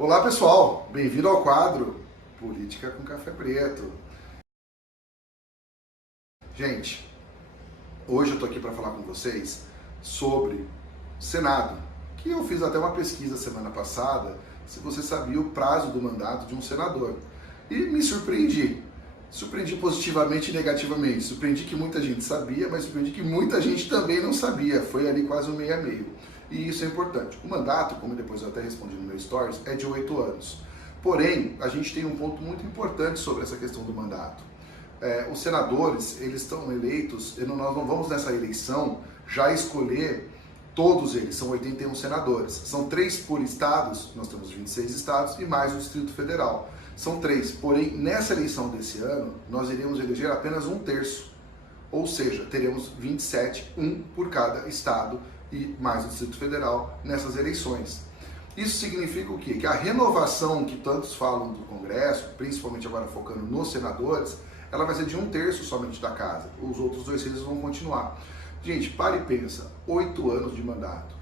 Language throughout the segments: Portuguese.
Olá pessoal, bem-vindo ao quadro Política com Café Preto. Gente, hoje eu estou aqui para falar com vocês sobre Senado, que eu fiz até uma pesquisa semana passada, se você sabia o prazo do mandato de um senador. E me surpreendi. Surpreendi positivamente e negativamente. Surpreendi que muita gente sabia, mas surpreendi que muita gente também não sabia. Foi ali quase um meio a meio. E isso é importante. O mandato, como depois eu até respondi no meu stories, é de 8 anos. Porém, a gente tem um ponto muito importante sobre essa questão do mandato. Os senadores, eles estão eleitos, nós não vamos nessa eleição já escolher todos eles, são 81 senadores. São 3 por estados, nós temos 26 estados, e mais o Distrito Federal. São 3, porém, nessa eleição desse ano, nós iremos eleger apenas 1/3. Ou seja, teremos 27, um por cada estado, e mais o Distrito Federal nessas eleições. Isso significa o quê? Que a renovação que tantos falam do Congresso, principalmente agora focando nos senadores, ela vai ser de 1/3 somente da casa. Os outros 2/3 vão continuar. Gente, para e pensa, 8 anos de mandato.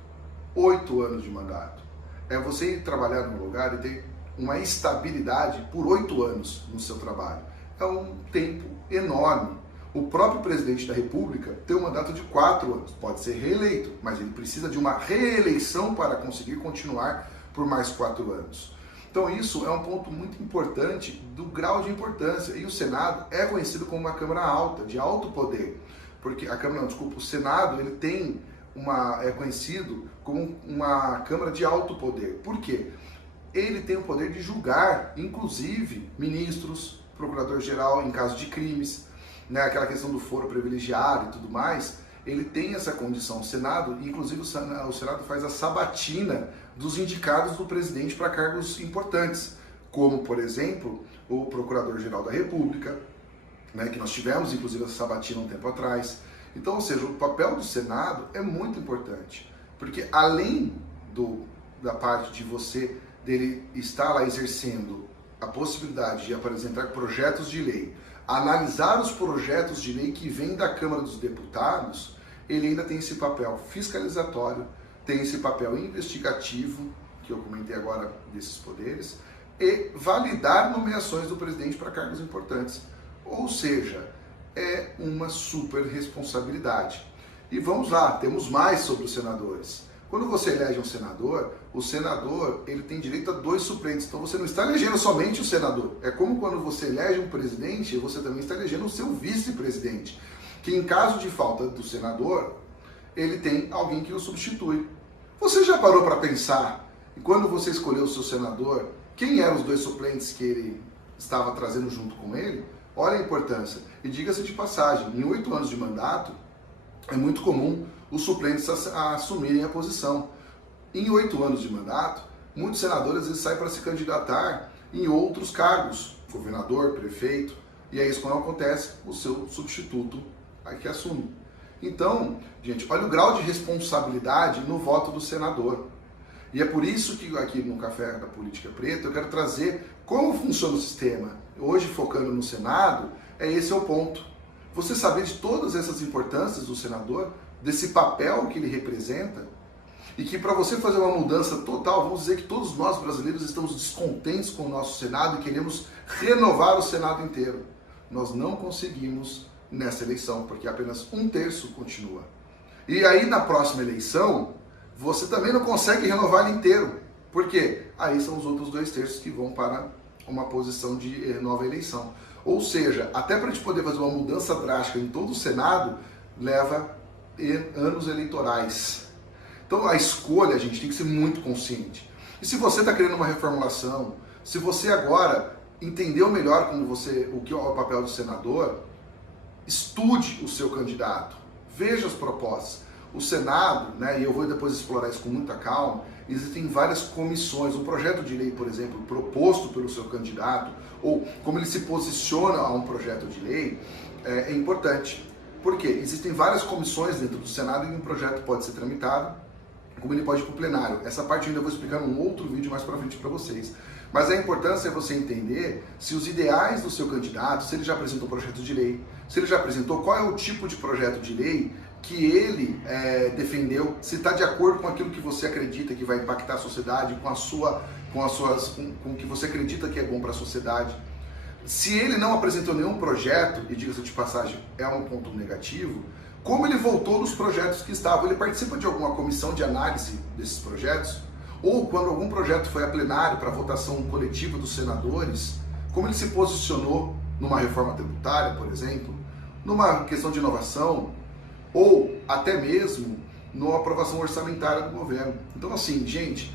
8 anos de mandato. É você ir trabalhar num lugar e ter uma estabilidade por 8 anos no seu trabalho. É um tempo enorme. O próprio presidente da República tem um mandato de 4 anos, pode ser reeleito, mas ele precisa de uma reeleição para conseguir continuar por mais 4 anos. Então isso é um ponto muito importante do grau de importância. E o Senado é conhecido como uma Câmara alta, de alto poder. Porque a Câmara, não, desculpa, o Senado ele tem é conhecido como uma Câmara de alto poder. Por quê? Ele tem o poder de julgar, inclusive, ministros, procurador-geral em caso de crimes, né, aquela questão do foro privilegiado e tudo mais, ele tem essa condição. O Senado, inclusive o Senado faz a sabatina dos indicados do presidente para cargos importantes, como, por exemplo, o Procurador-Geral da República, né, que nós tivemos, inclusive, essa sabatina um tempo atrás. Então, ou seja, o papel do Senado é muito importante, porque além da parte de dele estar lá exercendo a possibilidade de apresentar projetos de lei, analisar os projetos de lei que vêm da Câmara dos Deputados, ele ainda tem esse papel fiscalizatório, tem esse papel investigativo, que eu comentei agora desses poderes, e validar nomeações do presidente para cargos importantes. Ou seja, é uma super responsabilidade. E vamos lá, temos mais sobre os senadores. Quando você elege um senador, o senador ele tem direito a 2 suplentes. Então você não está elegendo somente o senador. É como quando você elege um presidente, você também está elegendo o seu vice-presidente. Que em caso de falta do senador, ele tem alguém que o substitui. Você já parou para pensar, e quando você escolheu o seu senador, quem eram os 2 suplentes que ele estava trazendo junto com ele? Olha a importância. E diga-se de passagem, em 8 anos de mandato, é muito comum os suplentes assumirem a posição. Em 8 anos de mandato, muitos senadores eles saem para se candidatar em outros cargos, governador, prefeito, e é isso quando acontece, o seu substituto aí que assume. Então, gente, olha o grau de responsabilidade no voto do senador. E é por isso que aqui no Café da Política Preta eu quero trazer como funciona o sistema. Hoje, focando no Senado, esse é o ponto. Você saber de todas essas importâncias do senador, desse papel que ele representa, e que para você fazer uma mudança total, vamos dizer que todos nós brasileiros estamos descontentes com o nosso Senado e queremos renovar o Senado inteiro. Nós não conseguimos nessa eleição, porque apenas 1/3 continua. E aí na próxima eleição, você também não consegue renovar ele inteiro. Por quê? Aí são os outros 2/3 que vão para uma posição de nova eleição. Ou seja, até para a gente poder fazer uma mudança drástica em todo o Senado, leva anos eleitorais. Então a escolha, gente, tem que ser muito consciente. E se você está querendo uma reformulação, se você agora entendeu melhor o que é o papel do senador, estude o seu candidato, veja as propostas. O Senado, né, e eu vou depois explorar isso com muita calma, existem várias comissões. Um projeto de lei, por exemplo, proposto pelo seu candidato, ou como ele se posiciona a um projeto de lei, é importante. Por quê? Existem várias comissões dentro do Senado e um projeto pode ser tramitado, como ele pode ir para o plenário. Essa parte eu ainda vou explicar num outro vídeo mais para frente para vocês. Mas a importância é você entender se os ideais do seu candidato, se ele já apresentou projeto de lei, se ele já apresentou qual é o tipo de projeto de lei que ele defendeu, se está de acordo com aquilo que você acredita que vai impactar a sociedade, com o que você acredita que é bom para a sociedade. Se ele não apresentou nenhum projeto, e diga-se de passagem, é um ponto negativo, como ele voltou dos projetos que estavam? Ele participa de alguma comissão de análise desses projetos? Ou quando algum projeto foi a plenário para votação coletiva dos senadores, como ele se posicionou numa reforma tributária, por exemplo, numa questão de inovação, ou até mesmo numa aprovação orçamentária do governo. Então, assim, gente,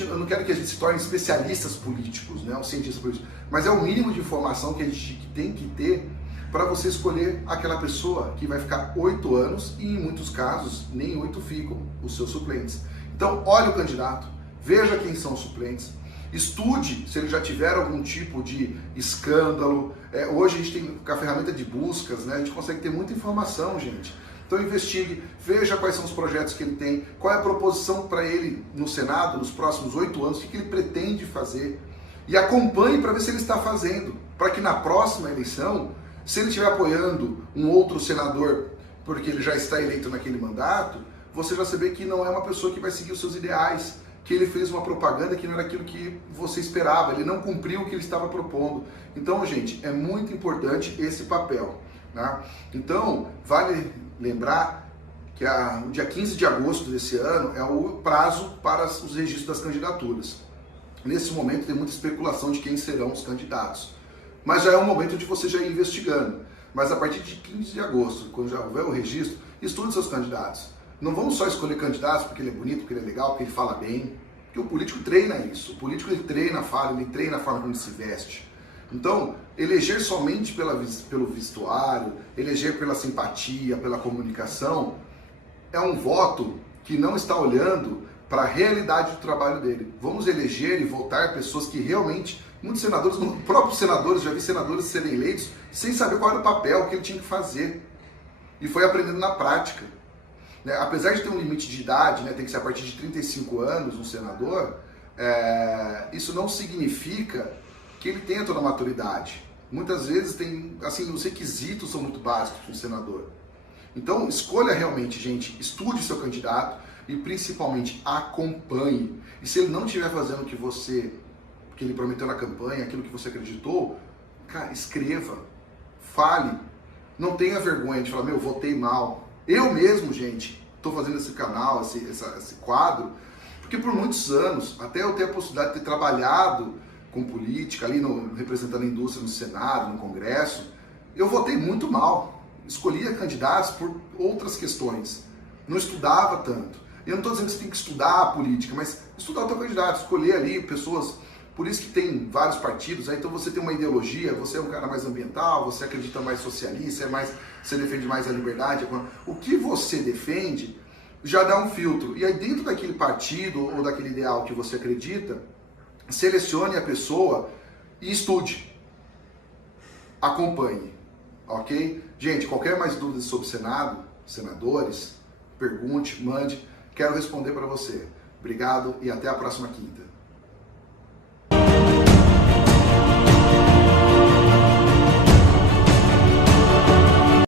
eu não quero que a gente se torne especialistas políticos, né, um cientista político, mas é o mínimo de informação que a gente tem que ter para você escolher aquela pessoa que vai ficar 8 anos e, em muitos casos, nem 8 ficam os seus suplentes. Então, olhe o candidato, veja quem são os suplentes, estude se ele já tiver algum tipo de escândalo. Hoje a gente tem a ferramenta de buscas, né? A gente consegue ter muita informação, gente. Então investigue, veja quais são os projetos que ele tem, qual é a proposição para ele no Senado nos próximos 8 anos, o que ele pretende fazer, e acompanhe para ver se ele está fazendo, para que na próxima eleição, se ele estiver apoiando um outro senador, porque ele já está eleito naquele mandato, você já saber que não é uma pessoa que vai seguir os seus ideais, que ele fez uma propaganda que não era aquilo que você esperava, ele não cumpriu o que ele estava propondo. Então, gente, é muito importante esse papel, né? Então, vale lembrar que o dia 15 de agosto desse ano é o prazo para os registros das candidaturas. Nesse momento tem muita especulação de quem serão os candidatos, mas já é um momento de você já ir investigando. Mas a partir de 15 de agosto, quando já houver o registro, estude seus candidatos. Não vamos só escolher candidatos porque ele é bonito, porque ele é legal, porque ele fala bem, porque o político treina isso. O político ele treina a fala, ele treina a forma como ele se veste. Então, eleger somente pelo vestuário, eleger pela simpatia, pela comunicação, é um voto que não está olhando para a realidade do trabalho dele. Vamos eleger e votar pessoas que realmente, muitos senadores, próprios senadores, já vi senadores serem eleitos sem saber qual era o papel que ele tinha que fazer. E foi aprendendo na prática. Né? Apesar de ter um limite de idade, né, tem que ser a partir de 35 anos um senador, isso não significa que ele tenha toda a maturidade. Muitas vezes tem, assim, os requisitos são muito básicos para um senador. Então, escolha realmente, gente, estude seu candidato e principalmente acompanhe. E se ele não estiver fazendo o que ele prometeu na campanha, aquilo que você acreditou, cara, escreva, fale. Não tenha vergonha de falar, meu, votei mal. Eu mesmo, gente, estou fazendo esse canal, esse quadro, porque por muitos anos, até eu ter a possibilidade de ter trabalhado com política, ali representando a indústria no Senado, no Congresso, eu votei muito mal. Escolhia candidatos por outras questões. Não estudava tanto. Eu não estou dizendo que você tem que estudar a política, mas estudar o teu candidato, escolher ali pessoas. Por isso que tem vários partidos, então você tem uma ideologia, você é um cara mais ambiental, você acredita mais socialista, você defende mais a liberdade. O que você defende já dá um filtro. E aí dentro daquele partido ou daquele ideal que você acredita, selecione a pessoa e estude. Acompanhe. Ok? Gente, qualquer mais dúvidas sobre Senado, senadores, pergunte, mande. Quero responder para você. Obrigado e até a próxima quinta.